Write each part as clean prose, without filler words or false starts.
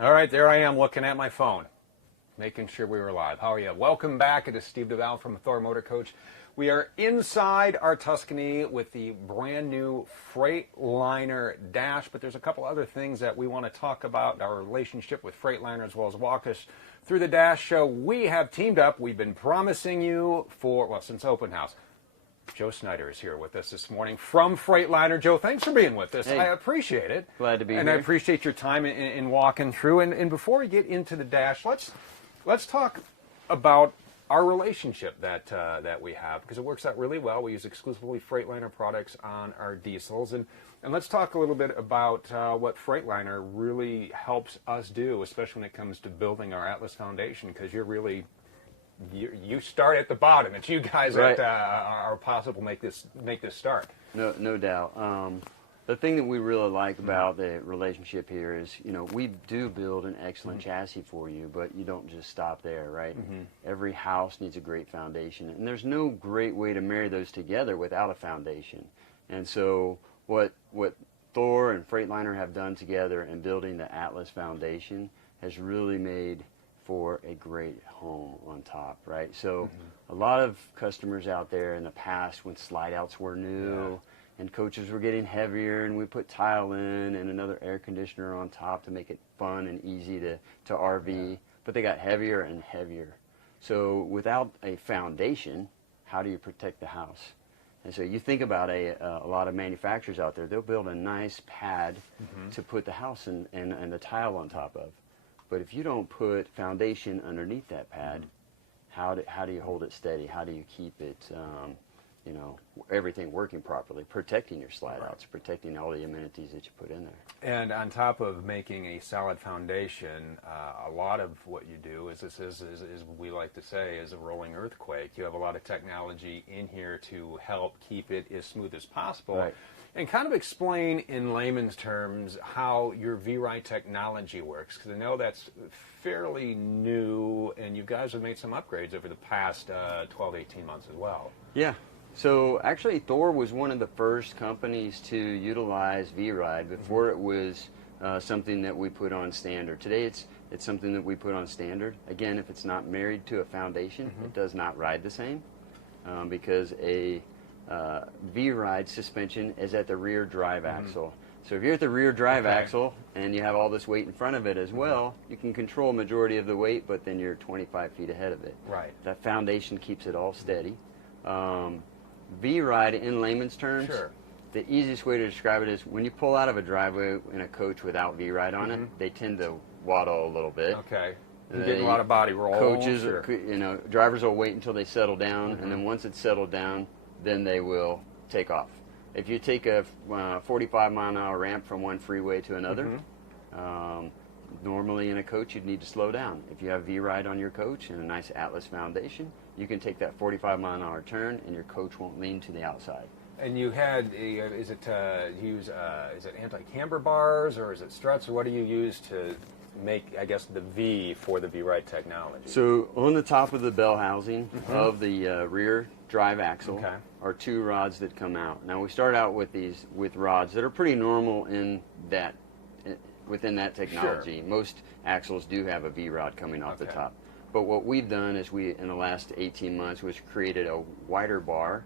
All right, there I am looking at my phone, making sure we were live. How are you? Welcome back. It is Steve DeVal from Thor Motor Coach. We are inside our Tuscany with the brand new Freightliner Dash, but there's a couple other things that we want to talk about, our relationship with Freightliner, as well as walk us through the Dash show. We have teamed up. We've been promising you since open house. Joe Snyder is here with us this morning from Freightliner. Joe, thanks for being with us. Hey, I appreciate it. glad to be and here. I appreciate your time in walking through. And before we get into the Dash, let's talk about our relationship that we have, because it works out really well. We use exclusively Freightliner products on our diesels. And let's talk a little bit about what Freightliner really helps us do, especially when it comes to building our Atlas foundation, because you start at the bottom. It's you guys right. that are possible make this start. No doubt. The thing that we really like about the relationship here is, we do build an excellent chassis for you, but you don't just stop there, right? Every house needs a great foundation, and there's no great way to marry those together without a foundation. And so what Thor and Freightliner have done together in building the Atlas foundation has really made for a great home on top, right? So a lot of customers out there in the past, when slide outs were new and coaches were getting heavier, and we put tile in and another air conditioner on top to make it fun and easy to RV, but they got heavier and heavier. So without a foundation, how do you protect the house? And so you think about a lot of manufacturers out there, they'll build a nice pad to put the house and the tile on top of. But if you don't put foundation underneath that pad, how do you hold it steady? How do you keep it, everything working properly, protecting your slide outs, protecting all the amenities that you put in there? And on top of making a solid foundation, a lot of what you do is we like to say, is a rolling earthquake. You have a lot of technology in here to help keep it as smooth as possible. Right. And kind of explain in layman's terms how your V-Ride technology works, because I know that's fairly new, and you guys have made some upgrades over the past 12, 18 months as well. Yeah. So actually, Thor was one of the first companies to utilize V-Ride before it was something that we put on standard. Today, it's something that we put on standard. Again, if it's not married to a foundation, it does not ride the same, because a V-Ride suspension is at the rear drive axle. So if you're at the rear drive axle and you have all this weight in front of it as well, you can control a majority of the weight, but then you're 25 feet ahead of it. Right. That foundation keeps it all steady. V-Ride, in layman's terms, the easiest way to describe it is when you pull out of a driveway in a coach without V-Ride on it, they tend to waddle a little bit. Okay. You're getting a lot of body roll. Coaches, drivers will wait until they settle down, and then once it's settled down, then they will take off. If you take a 45-mile-an-hour ramp from one freeway to another, normally in a coach you'd need to slow down. If you have V-Ride on your coach and a nice Atlas foundation, you can take that 45-mile-an-hour turn and your coach won't lean to the outside. And you had, is it anti-camber bars, or is it struts, or what do you use to make, I guess, the V for the V-Ride technology? So on the top of the bell housing of the rear drive axle are two rods that come out. Now we start out with rods that are pretty normal within that technology. Most axles do have a V-rod coming off the top. But what we've done is in the last 18 months, was created a wider bar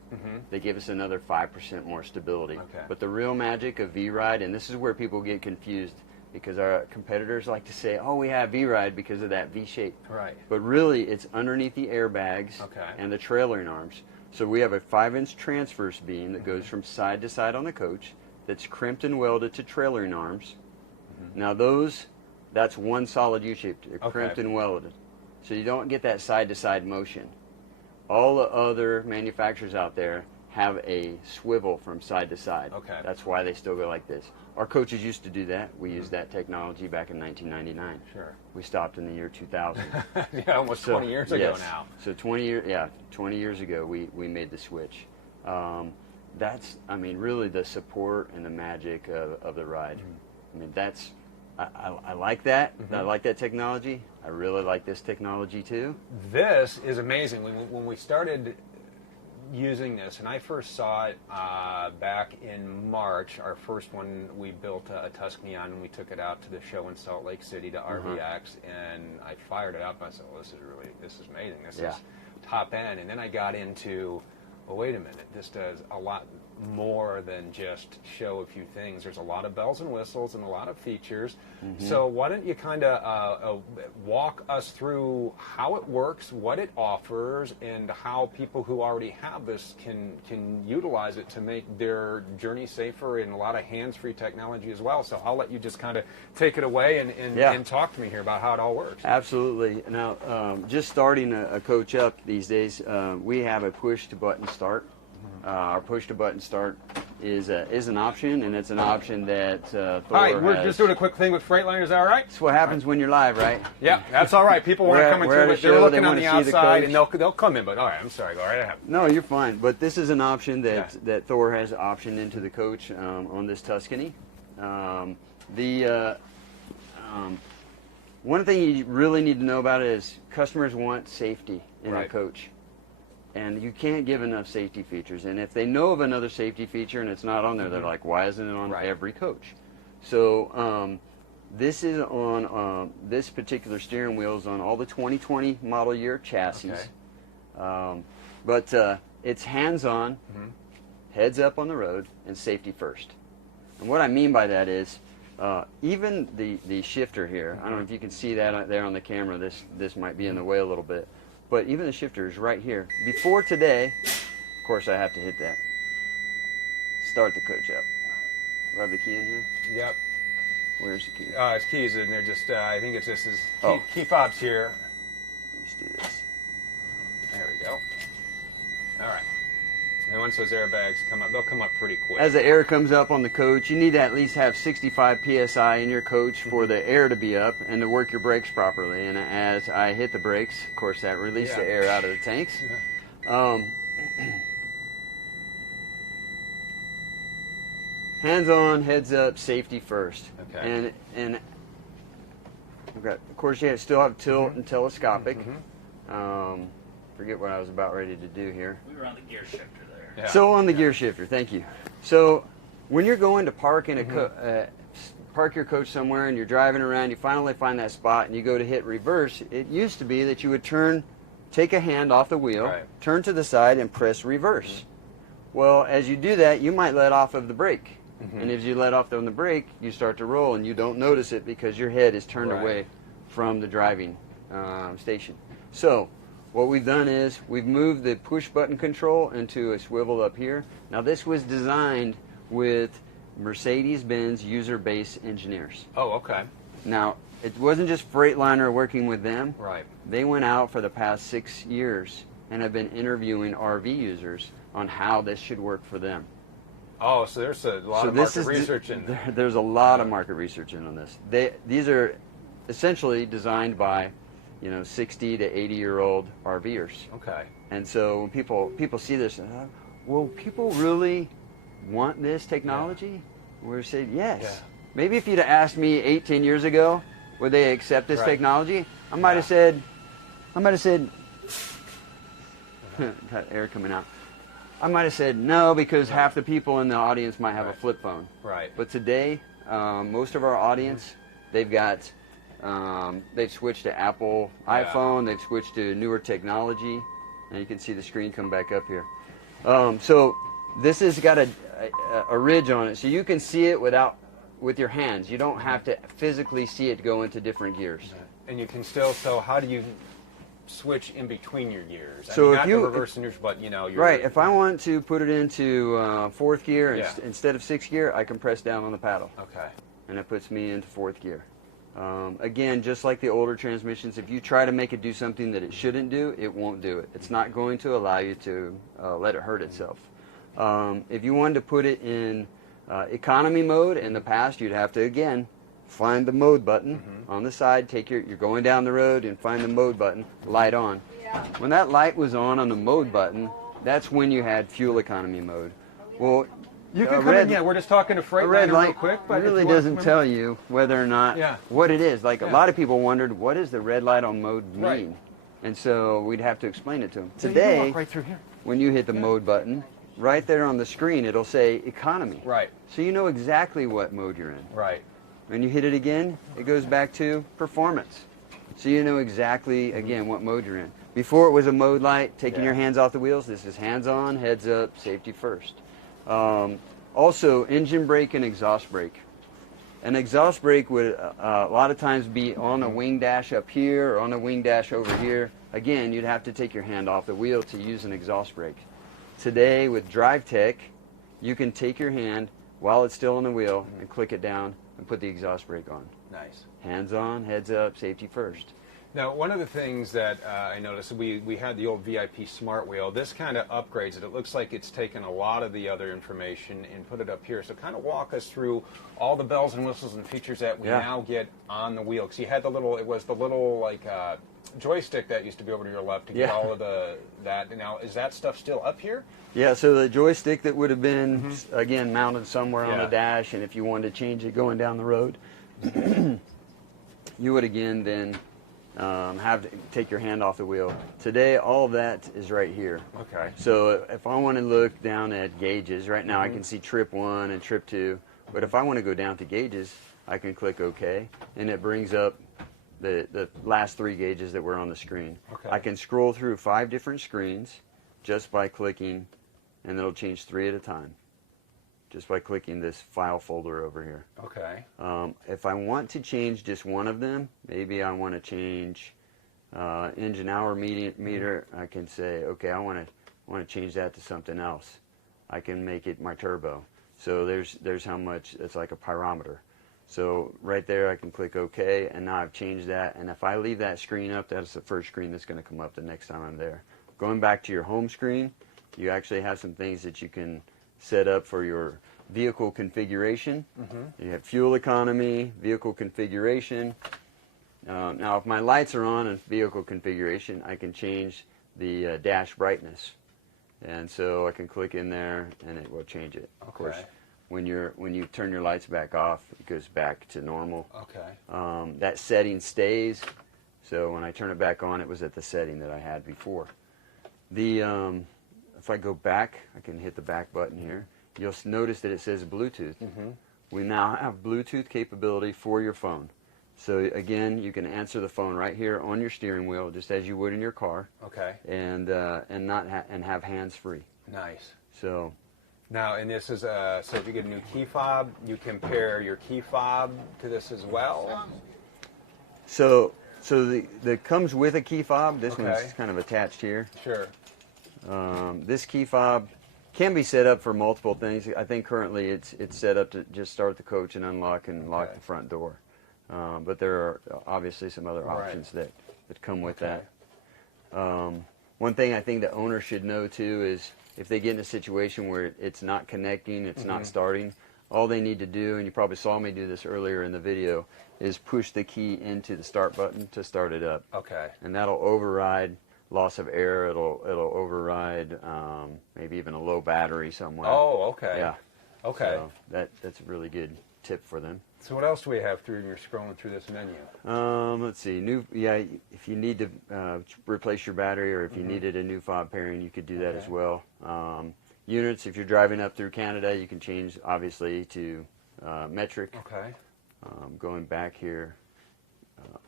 that give us another 5% more stability. But the real magic of V-Ride, and this is where people get confused, because our competitors like to say, oh, we have V-Ride because of that V shape. Right. But really, it's underneath the airbags and the trailering arms. So we have a 5-inch transverse beam that goes from side to side on the coach that's crimped and welded to trailering arms. Now that's one solid U-shape, crimped and welded. So you don't get that side-to-side motion. All the other manufacturers out there have a swivel from side to side. That's why they still go like this. Our coaches used to do that. We used that technology back in 1999. We stopped in the year 2000. Yeah, almost 20 years ago now. So 20 years ago we made the switch. That's, really the support and the magic of the ride. I like that. I like that technology. I really like this technology too. This is amazing. When we started using this, and I first saw it back in March. Our first one, we built a Tuscany on, and we took it out to the show in Salt Lake City to RVX, and I fired it up. I said, well, this is amazing. This is top end. And then I got into, well, wait a minute, this does a lot more than just show a few things. There's a lot of bells and whistles and a lot of features. So why don't you kind of walk us through how it works, what it offers, and how people who already have this can utilize it to make their journey safer, and a lot of hands-free technology as well. So I'll let you just kind of take it away and talk to me here about how it all works. Absolutely. Now, just starting a coach up these days, we have a push-to-button start. Our push-to-button start is an option, and it's an option that Thor All right, we're has. just doing a quick thing with Freightliner. Is that all right? That's what happens when you're live, right? Yeah, that's all right. People want to come into it. They're looking on the wanna see the outside, coach. and they'll come in. But all right, I'm sorry. Go right ahead. No, you're fine. But this is an option that Thor has optioned into the coach on this Tuscany. One thing you really need to know about it is customers want safety in a coach. And you can't give enough safety features. And if they know of another safety feature and it's not on there, they're like, why isn't it on every coach? So this is on, this particular steering wheel is on all the 2020 model year chassis. But it's hands-on, heads up on the road, and safety first. And what I mean by that is, even the shifter here, I don't know if you can see that there on the camera, this might be in the way a little bit. But even the shifter is right here. Before today, of course I have to hit that. Start the coach up. Do I have the key in here? Yep. Where's the key? His keys, and they're just, I think it's just his key fobs here. Let's do this. There we go. All right. And once those airbags come up, they'll come up pretty quick. As the air comes up on the coach, you need to at least have 65 PSI in your coach for the air to be up and to work your brakes properly. And as I hit the brakes, of course, that released the air out of the tanks. Hands on, heads up, safety first. Okay. And of course, you still have tilt and telescopic. Forget what I was about ready to do here. We were on the gear shifter there. Yeah. So on the gear shifter, thank you. So when you're going to park in park your coach somewhere and you're driving around, you finally find that spot and you go to hit reverse, it used to be that you would take a hand off the wheel, turn to the side, and press reverse. Well, as you do that, you might let off of the brake. And if you let off on the brake, you start to roll and you don't notice it because your head is turned away from the driving station. So what we've done is we've moved the push button control into a swivel up here. Now this was designed with Mercedes-Benz user base engineers. Oh, okay. Now it wasn't just Freightliner working with them. Right. They went out for the past 6 years and have been interviewing RV users on how this should work for them. Oh, so there's a lot of market research in there. There's a lot of market research in on this. These are essentially designed by 60 to 80-year-old RVers. Okay. And so when people see this, will people really want this technology? We're saying yes. Yeah. Maybe if you'd have asked me 10 years ago, would they accept this technology? I might have said, got air coming out. I might have said no because half the people in the audience might have a flip phone. Right. But today, most of our audience, they've switched to Apple iPhone, they've switched to newer technology, and you can see the screen come back up here. So this has got a ridge on it, so you can see it with your hands. You don't have to physically see it go into different gears. And you can still, so how do you switch in between your gears? So if not you the reverse neutral, but you're right. If I want to put it into fourth gear instead of sixth gear, I can press down on the paddle. Okay. And it puts me into fourth gear. Again, just like the older transmissions, if you try to make it do something that it shouldn't do, it won't do it. It's not going to allow you to let it hurt itself. If you wanted to put it in economy mode, in the past, you'd have to again find the mode button on the side. You're going down the road and find the mode button, light on. When that light was on the mode button, that's when you had fuel economy mode. Well, you can come in. Yeah, we're just talking to Freightliner real quick, but really doesn't tell you whether or not what it is. Like a lot of people wondered, what does the red light on mode mean? And so we'd have to explain it to them. So today, you can walk right through here. when you hit the mode button, right there on the screen, it'll say economy. Right. So you know exactly what mode you're in. Right. When you hit it again, it goes back to performance. So you know exactly, again, what mode you're in. Before it was a mode light, taking your hands off the wheels. This is hands on, heads up, safety first. Also, engine brake and exhaust brake. An exhaust brake would a lot of times be on a wing dash up here or on a wing dash over here. Again, you'd have to take your hand off the wheel to use an exhaust brake. Today with Drive Tech, you can take your hand while it's still on the wheel and click it down and put the exhaust brake on. Nice. Hands on, heads up, safety first. Now, one of the things that I noticed, we had the old VIP Smart Wheel. This kind of upgrades it. It looks like it's taken a lot of the other information and put it up here. So kind of walk us through all the bells and whistles and features that we now get on the wheel. Because you had the little, it was the little like joystick that used to be over to your left to get all of that. Now, is that stuff still up here? Yeah, so the joystick that would have been, again, mounted somewhere on the dash, and if you wanted to change it going down the road, you would again then have to take your hand off the wheel. Today, all of that is right here. Okay. So if I want to look down at gauges, right now I can see trip 1 and trip 2, but if I want to go down to gauges, I can click OK, and it brings up the last 3 gauges that were on the screen. Okay. I can scroll through 5 different screens just by clicking, and it'll change 3 at a time, just by clicking this file folder over here. Okay. If I want to change just one of them, maybe I want to change engine hour meter, I can say, okay, I want to change that to something else. I can make it my turbo. So there's how much, it's like a pyrometer. So right there I can click OK, and now I've changed that, and if I leave that screen up, that's the first screen that's going to come up the next time I'm there. Going back to your home screen, you actually have some things that you can set up for your vehicle configuration. You have fuel economy, vehicle configuration. Now if my lights are on in vehicle configuration, I can change the dash brightness, and so I can click in there and it will change it. Of course, when you turn your lights back off, it goes back to normal. Okay. That setting stays, so when I turn it back on, it was at the setting that I had before. If I go back, I can hit the back button here. You'll notice that it says Bluetooth. We now have Bluetooth capability for your phone. So again, you can answer the phone right here on your steering wheel, just as you would in your car. Okay. And have hands free. Nice. So now, and this is so if you get a new key fob, you compare your key fob to this as well. So the comes with a key fob. This one's kind of attached here. Sure. This key fob can be set up for multiple things. I think currently it's set up to just start the coach and unlock and lock the front door. But there are obviously some other options that come with that. One thing I think the owner should know too is if they get in a situation where it's not connecting, it's not starting, all they need to do, and you probably saw me do this earlier in the video, is push the key into the start button to start it up. Okay. And that'll override loss of air. It'll override maybe even a low battery somewhere. Oh, okay. Yeah. Okay. So that's a really good tip for them. So what else do we have through when you're scrolling through this menu? Let's see. If you need to replace your battery, or if you needed a new fob pairing, you could do that as well. Units, if you're driving up through Canada, you can change obviously to metric. Okay. Going back here.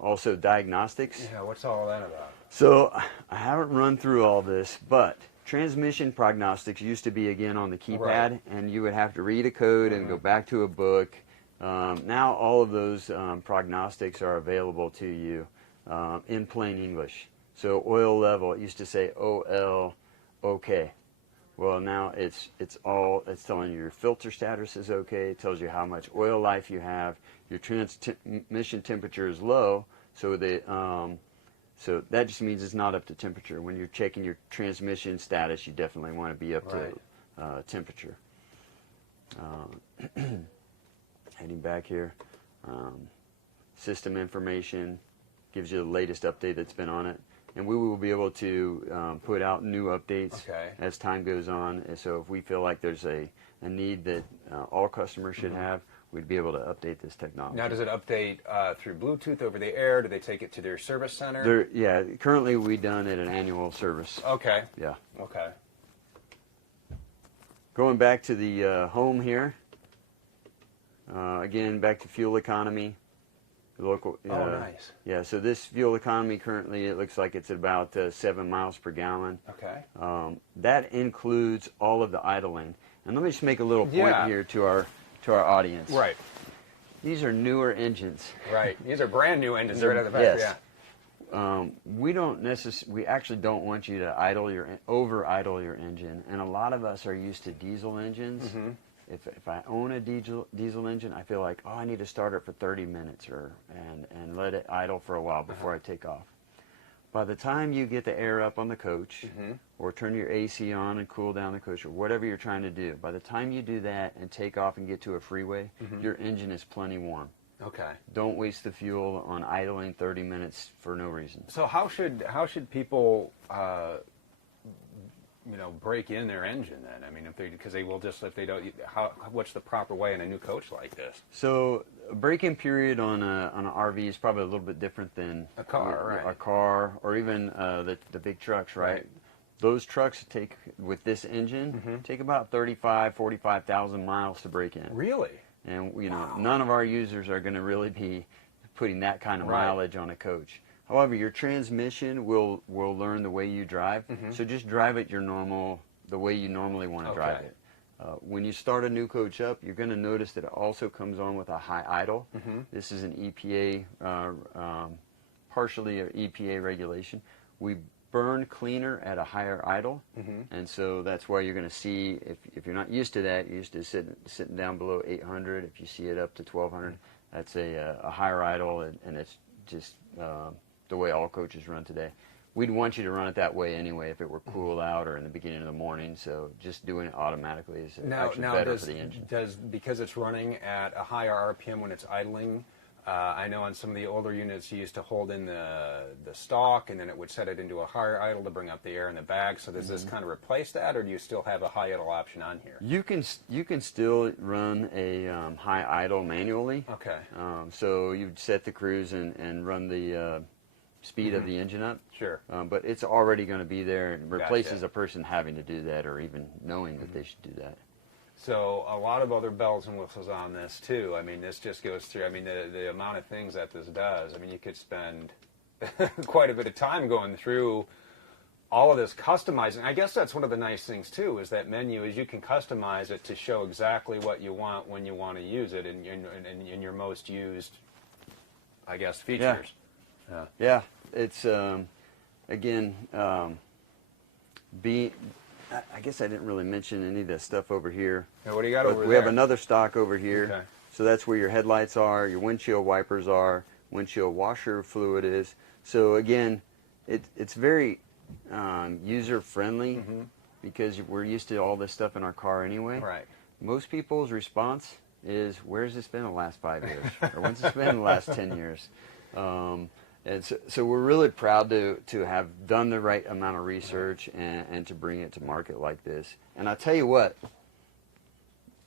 Also diagnostics. Yeah, what's all that about? So I haven't run through all this, but transmission prognostics used to be again on the keypad, and you would have to read a code and go back to a book. Now all of those prognostics are available to you in plain English. So oil level, it used to say OL, OK. Well, now it's telling you your filter status is okay. It tells you how much oil life you have. Your transmission temperature is low, so so that just means it's not up to temperature. When you're checking your transmission status, you definitely want to be up to temperature. Heading back here, system information gives you the latest update that's been on it. And we will be able to put out new updates as time goes on. And so if we feel like there's a need that all customers should have, we'd be able to update this technology. Now, does it update through Bluetooth over the air? Do they take it to their service center? Yeah, currently we've done it an annual service. Okay. Yeah. Okay. Going back to the home here, again, back to fuel economy. The local, nice. Yeah, so this fuel economy currently, it looks like it's about 7 miles per gallon. Okay. That includes all of the idling. And let me just make a little point here to our audience. Right. These are newer engines. Right. These are brand new engines right out of the factory. Yes. Yeah. We actually don't want you to over idle your engine, and a lot of us are used to diesel engines. Mm-hmm. If I own a diesel engine, I feel like, I need to start it for 30 minutes and let it idle for a while before I take off. By the time you get the air up on the coach, or turn your AC on and cool down the coach, or whatever you're trying to do, by the time you do that and take off and get to a freeway, your engine is plenty warm. Okay. Don't waste the fuel on idling 30 minutes for no reason. So how should people break in their engine then? I mean, because they will just, if they don't, what's the proper way in a new coach like this? So a break-in period on an RV is probably a little bit different than a car, right? A car, or even the big trucks, right? Those trucks with this engine take about 45,000 miles to break in. Really? And none of our users are going to really be putting that kind of mileage on a coach. However, your transmission will learn the way you drive. So just drive it the way you normally want to drive it. When you start a new coach up, you're going to notice that it also comes on with a high idle. This is an EPA, partially an EPA regulation. We burn cleaner at a higher idle, and so that's why you're going to see, if you're not used to that, you're used to sitting down below 800. If you see it up to 1200, that's a higher idle, and it's just the way all coaches run today. We'd want you to run it that way anyway if it were cool out or in the beginning of the morning, so just doing it automatically is actually better for the engine. Because it's running at a higher RPM when it's idling, I know on some of the older units you used to hold in the stalk, and then it would set it into a higher idle to bring up the air in the bag. So does this kind of replace that, or do you still have a high idle option on here? You can still run a high idle manually. Okay. So you'd set the cruise and run the speed of the engine up. Sure. But it's already going to be there and replaces a person having to do that or even knowing that they should do that. So a lot of other bells and whistles on this too. I mean, this just goes through, I mean, the amount of things that this does. I mean, you could spend quite a bit of time going through all of this customizing. I guess that's one of the nice things too, is that menu is you can customize it to show exactly what you want when you want to use it in your most used, I guess, features. Yeah, it's again, I guess I didn't really mention any of this stuff over here. Now, what do you got over there? We have another stock over here. Okay. So that's where your headlights are, your windshield wipers are, windshield washer fluid is. So again, it's very user friendly because we're used to all this stuff in our car anyway. Right. Most people's response is, where's this been the last 5 years? Or when's this been the last 10 years? And so we're really proud to have done the right amount of research and to bring it to market like this. And I'll tell you what,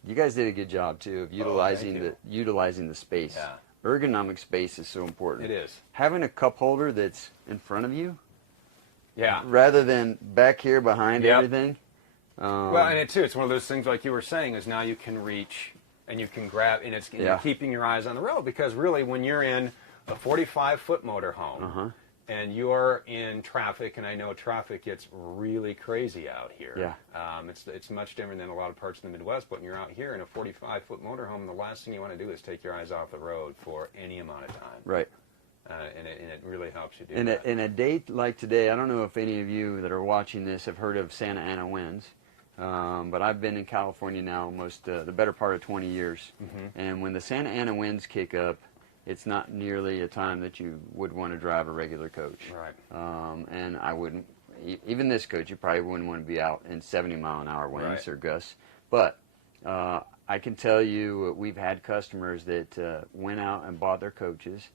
you guys did a good job too of utilizing the space. Yeah. Ergonomic space is so important. It is. Having a cup holder that's in front of you, rather than back here behind everything. Well, and it's one of those things like you were saying, is now you can reach and you can grab, and you're keeping your eyes on the road, because really when you're in a 45-foot motorhome and you're in traffic, and I know traffic gets really crazy out here. It's much different than a lot of parts of the Midwest, but when you're out here in a 45-foot motorhome, the last thing you want to do is take your eyes off the road for any amount of time. Right. And it really helps you do that. In a day like today, I don't know if any of you that are watching this have heard of Santa Ana winds, but I've been in California now almost the better part of 20 years. And when the Santa Ana winds kick up, it's not nearly a time that you would want to drive a regular coach. Right. And I wouldn't, even this coach, you probably wouldn't want to be out in 70-mile-an-hour winds or gusts. But I can tell you we've had customers that went out and bought their coaches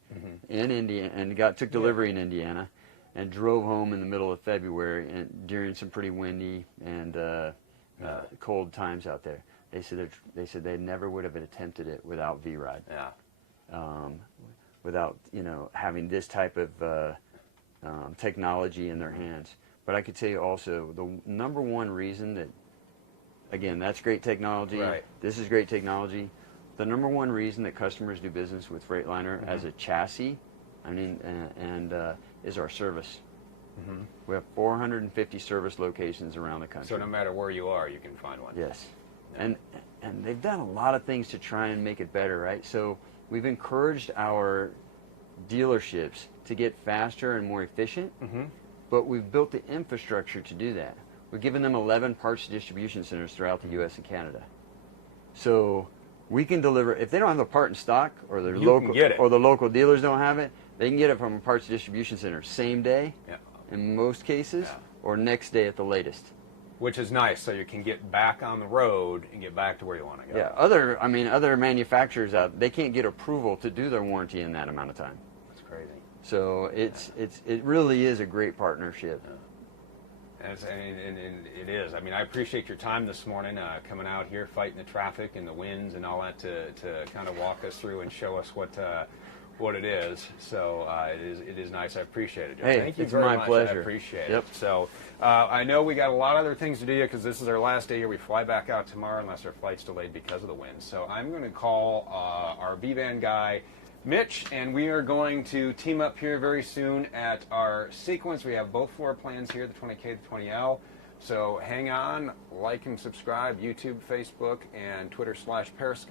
in Indiana and took delivery in Indiana and drove home in the middle of February and during some pretty windy and cold times out there. They said they never would have attempted it without V-Ride. Yeah. Without having this type of technology in their hands. But I could tell you also the number one reason that again, that's great technology. Right. This is great technology. The number one reason that customers do business with Freightliner as a chassis, is our service. We have 450 service locations around the country. So no matter where you are, you can find one. Yes. And they've done a lot of things to try and make it better, right? So we've encouraged our dealerships to get faster and more efficient, but we've built the infrastructure to do that. We've given them 11 parts distribution centers throughout the U.S. and Canada. So we can deliver, if they don't have the part in stock, or the local dealers don't have it, they can get it from a parts distribution center same day, in most cases, or next day at the latest. Which is nice, so you can get back on the road and get back to where you want to go. Yeah, other manufacturers out, they can't get approval to do their warranty in that amount of time. That's crazy. So it really is a great partnership. And it is. I mean, I appreciate your time this morning, coming out here, fighting the traffic and the winds and all that to kind of walk us through and show us what it is. So it is nice. I appreciate it, Joe. Hey, Thank you it's very my much. pleasure. I appreciate Yep. it. So I know we got a lot of other things to do because this is our last day here. We fly back out tomorrow unless our flight's delayed because of the wind. So I'm going to call our B-Van guy, Mitch, and we are going to team up here very soon at our sequence. We have both floor plans here, the 20K, the 20L. So hang on, like and subscribe, YouTube, Facebook, and Twitter/Periscope.